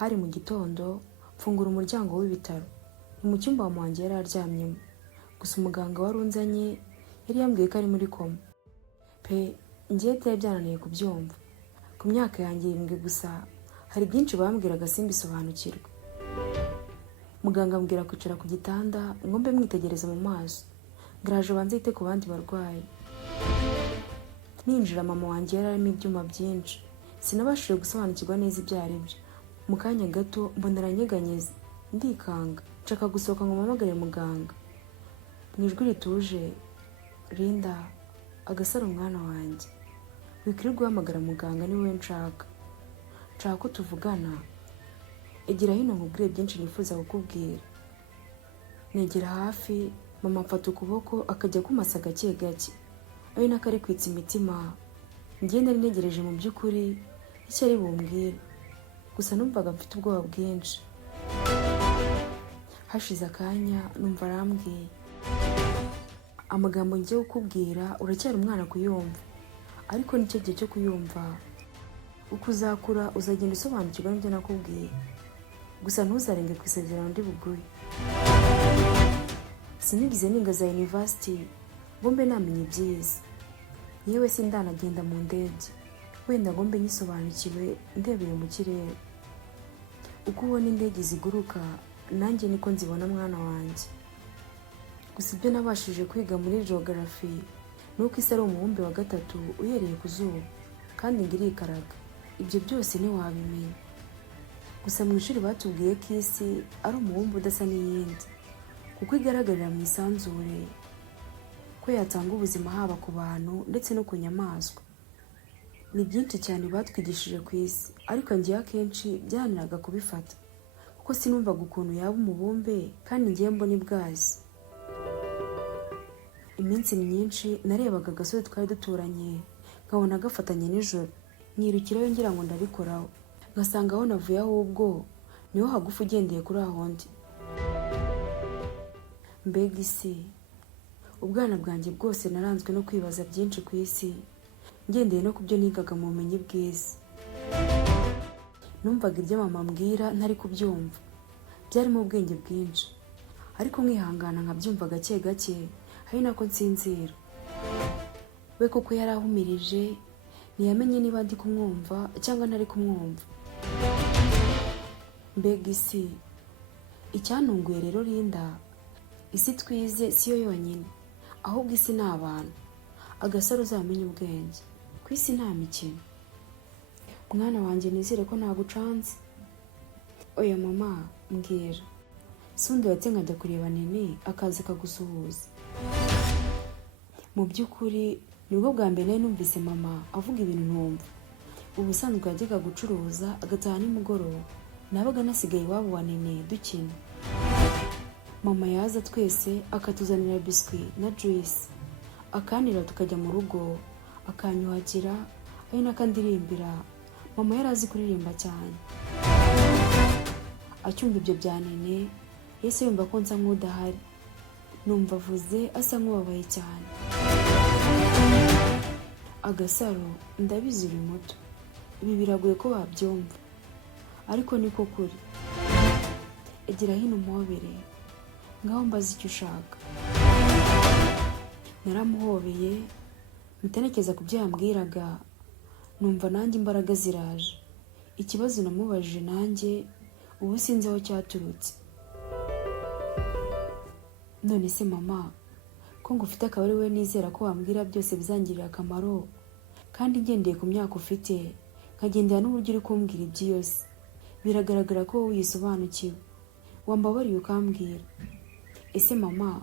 Hari mu gitondo mfungura umuryango w'ibitaro, ni mu cyumba mama wanjye yari aryamyemo, gusa umuganga wari unzanye yari yambwiye ko ari muri koma pe. Ngiye byari byananiye kubyumva. Ku myaka yanjye 7 gusa hari byinshi bambwiraga simbisobanukirwe. Muganga ambwira kwicara ku gitanda ngo mbe mwitegereza mu maso, ngaraje banze yite ku bandi barwayi. Ninjira mama wanjye yari arimo ibyuma byinshi, sinabashije gusobanukirwa neza ibyo ari byo. Mu kanya gato mbona aranyeganyeza, ndikanga nshaka gusohoka ngo mpamagare muganga. Mu ijwi rituje, Linda, Agasaro mwana wanjye, wikiri guhamagara muganga ni wowe nshaka ko tuvugana. Egera hino nkubwire byinshi nifuza kukubwira. Negera hafi, mama mfata ukuboko akajya kumasa gake gake, ari nako ari kwitsa imitima. Ngiye nari negereje mu by'ukuri icyo ari bumbwire, gusa numvaga mfite ubwoba bwinshi. Hashize akanya numva arambwiye, amagambo ngiye kukubwira uracyari umwana kuyumva, ariko nicyo gihe cyo kuyumva. Uko uzakura uzagenda usobanukirwa n'ibyo nakubwiye, gusa ntuzarenge ku isezerano ndi buguhe. Sinigize ninga za university ngo mbe namenye ibyiza, yewe sindanagenda mu ndege, wenda ngo mbe nyisobanukiwe ndebeye mu kirere. Uko ubona indege ziguruka nanjye niko nzibona mwana wanjye. Gusa ibyo nabashije kwiga muri geography nuko isi ari umubumbe wa 3 uhereye ku zuba, kandi ngirikaraga. Ibyo byose ntiwabimenya. Gusa mu ishuri batubwiye ko isi ari umubumbe udasa n'iyindi, kuko igaragarira mu isanzure, ko yatanga ubuzima haba ku bantu ndetse no ku nyamaswa. Ni byinshi cyane batwigishije ku isi, ariko ngiye akenshi byaniraga kubifata, kuko sinumvaga ukuntu yaba umubumbe kandi ngiye mbona ibwazi. Iminsi myinshi narebaga agasore twari duturanye, nkabona gafatanye nijoro, nkirukirayo ngira ngo ndabikoraho, ngasanga aho navuye ahubwo niho hagufi ugendeye kuri aho ndi. Mbega isi! Ubwana bwanjye bwose naranzwe no kwibaza byinshi ku isi, ngendeye no kubyo nigaga mu bumenyi bw'isi. Numvaga ibyo mama ambwira ntari kubyumva, byarimo ubwenge bwinshi, ariko nkihangana nkabyumva gake gake, ari nako nsinzira. We kuko yari ahumirije, ntiyamenye niba ndi kumwumva cyangwa ntari kumwumva. Mbega isi! Icyantunguye rero Linda, isi twize siyo yonyine, ahubwo isi ni abantu. Agasaro uzamenye ubwenge, ku isi nta mikino. Mwana wanjye nizere ko nagucanze. Oya mama, mbwira. Sundi watse nkajya kureba Nene akaza kagusuhuza. Mu by'ukuri nibwo bwa mbere numvise mama avuga ibintu ntumva. Ubusanzwe yajyaga gucuruza agataha nimugoroba, nabaga nasigaye iwabo wa Nene dukina. Mama yaza twese akatuzanira biscuit na juice, akanira tukajya mu rugo, akanyuhagira, ari nakandirimbira. Mama yari azi kuririmba cyane. Acyumva ibyo bya Nene, yese yumva ko nsa nk'udahari, numva avuze asa nk'ubabaye cyane. Agasaro, ndabizi uri muto, ibi biragoye ko wabyumva, ariko niko kuri. Egera hino umpobere, ngaho mbaza icyo ushaka. Naramuhobeye, mpitekereza ku byo yambwiraga, numva nanjye imbaraga ziraje. Ikibazo namubajije nanjye ubu sinzi aho cyaturutse. None se mama, ko ngufite akaba ari we nizera ko wambwira byose bizangirira akamaro, kandi ngendeye ku myaka ufite, nkagendera n'uburyo uri kumbwira ibyose, biragaragara ko wowe uyisobanukiwe. Wambabariye ukambwira. Ese mama,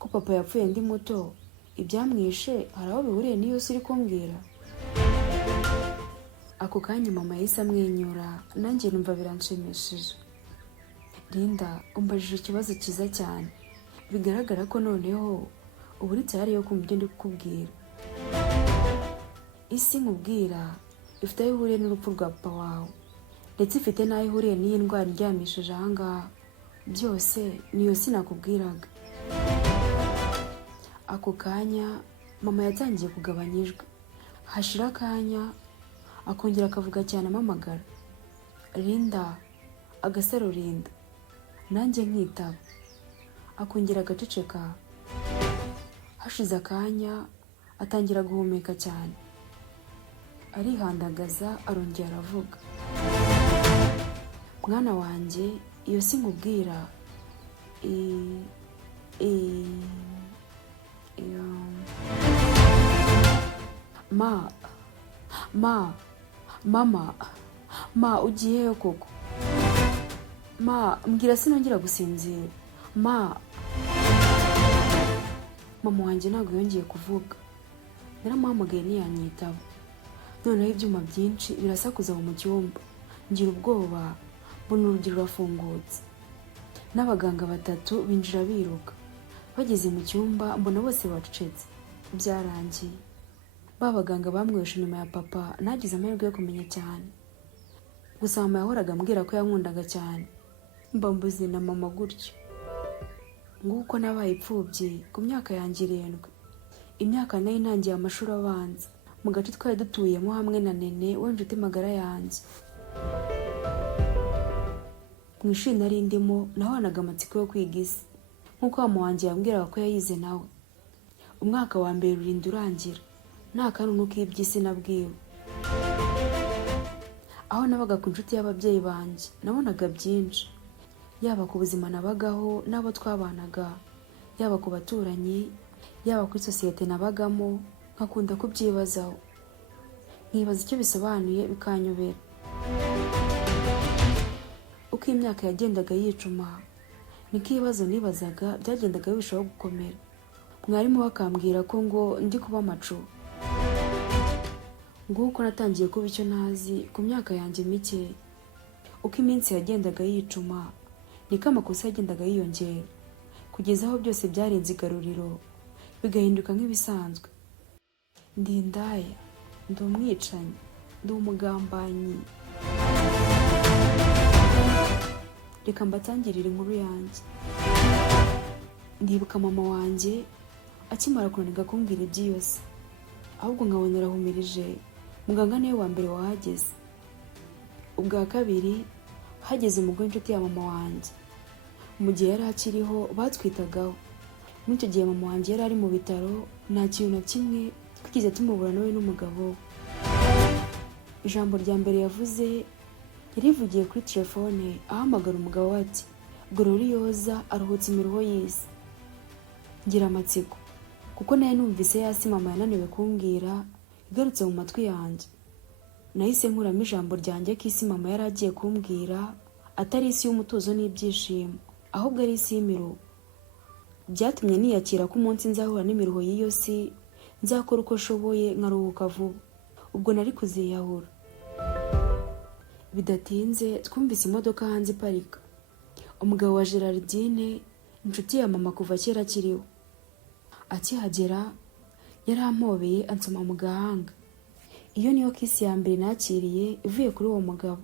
ko papa yapfuye ndi muto, ibyamwishe hari aho bihuriye n'iyo uri kumbwira? Ako kanya mama yahise amwenyura, nanjye numva biranshimishije. Linda, umbajije ikibazo cyiza cyane, bigaragara ko noneho ubu uri tayari yo kumva ibyo ndi kukubwira. Isi nkubwira ifite aho ihuriye n'urupfu rwa papa wawe, ndetse ifite n'aho ihuriye n'iyi ndwara iryamishije ahangaha. Byose niyo sinakubwiraga. Ako kanya mama yatangiye kugabanya ijwi, hashira akanya akongera akavuga cyane amamagara. Linda, agasaro rinda, nanjye nkitaba. Akongera agaceceka. Hashize akanya atangira guhumeka cyane, arihandagaza, arongera aravuga, mwana wanjye, iyo si nkubwira mama ugiyeyo koko? Mbwira sinongera gusinzira. Mama wanjye ntabwo yongeye kuvuga. Naramuhamagaye ntiyanyitaba. Noneho ibyuma byinshi birasakuza mu cyumba. Ngira ubwoba, mbona urugi rurafungutse. N'abaganga 3 binjira biruka. Bageze mu cyumba mbona bose bacecetse. Byarangiye. Babaganga bamweshe nyuma ya papa, nagize amahirwe yo kumenya cyane. Gusa mama yahoraga ambwira ko yankundaga cyane. Mbambuze na mama gutyo. Nguko nabaye ipfubyi ku myaka yanjye 7. Imyaka nayo intangiye amashuri abanza, mu gace twari dutuyemo hamwe na nene w'inshuti magara yanjye. Mu ishuri nari ndimo nahoranaga amatsiko yo kwiga isi, nk'uko mama wanjye yambwiraga ko yayize nawe. Umwaka wa mbere urinda urangira, nta kanunu k'iby'isi nabwiwe. Aho nabaga ku nshuti y'ababyeyi banjye nabonaga byinshi, yaba ku buzima nabagaho n'abo twabanaga, yaba ku baturanyi, yaba kuri sosiyete nabagamo. Nkakunda kubyibazaho, nkibaza icyo bisobanuye bikanyobera. Uko imyaka yagendaga yicuma, niko ibibazo nibazaga byagendaga birushaho gukomera. Mwarimu bakambwira ko ngo ndi kuba maco. Nguko natangiye kuba icyo ntazi ku myaka yanjye mike. Uko iminsi yagendaga yicuma, niko amakosa yagendaga yiyongera, kugeza aho byose byarenze igaruriro, bigahinduka nk'ibisanzwe. Ndi indaya, ndi umwicanyi, ndi umugambanyi. Reka mbatangirire inkuru yanjye. Ndibuka mama wanjye akimara kunaniga kumbwira iby'iyose, ahubwo nkabona arahumirije. Muganga niwe wa mbere wahageze. Ubwa kabiri hageze umugore inshuti ya mama wanjye. Mu gihe yari akiriho batwitagaho. Muri icyo gihe mama wanjye yari ari mu bitaro, nta kintu na kimwe twigeze tumubura nawe n'umugabo. Ijambo rya mbere yavuze yarivugiye kuri telefone ahamagara umugabo we ati, Gloriosa aruhutse imiruho y'isi. Ngira amatsiko, kuko nayo numvise yasi mama yananiwe kumbwira igarutse mu matwi yanjye. Nahise nkuramo ijambo ryanjye ko isi mama yari agiye kumbwira atari isi y'umutuzo n'ibyishimo, ahubwo ari isi y'imiruho. Byatumye niyakira ko umunsi nzahura n'imiruho y'iyo si nzakora uko nshoboye nkaruhuka vuba. Ubwo nari kuziyahura. Bidatinze twumvise imodoka hanze iparika. Umugabo wa Gerardine, inshuti ya mama kuva kera akiriho. Akihagera yarampobeye ansoma mu gahanga. Iyo niyo kisi ya mbere nakiriye ivuye kuri uwo mugabo.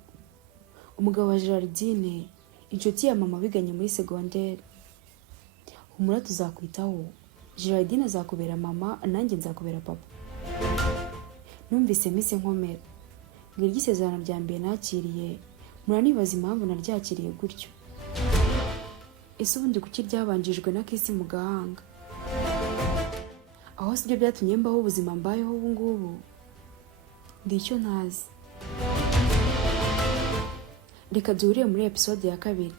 Umugabo wa Gerardine, inshuti ya mama biganye muri secondaire. Humura tuzakwitaho. Gerardine azakubera mama, nanjye nzakubera papa. Numvise mise nkomera. Ngiryo isezerano rya mbere nakiriye, muranibaza impamvu naryakiriye gutyo. Ese ubundi kuki ryabanjijwe na kisi mu gahanga? Aho sibyo byatumye mbaho ubuzima mbayeho ubu ngubu? Ndi icyo ntazi. Reka duhurire muri episode ya 2.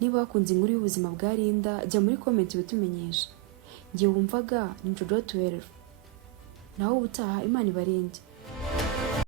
Niba wakunze inkuru y'ubuzima bwa Linda, jya muri comment bitumenyesha. Ngiye wumvaga ni Jojo 12. Naho ubutaha Imana ibarinde.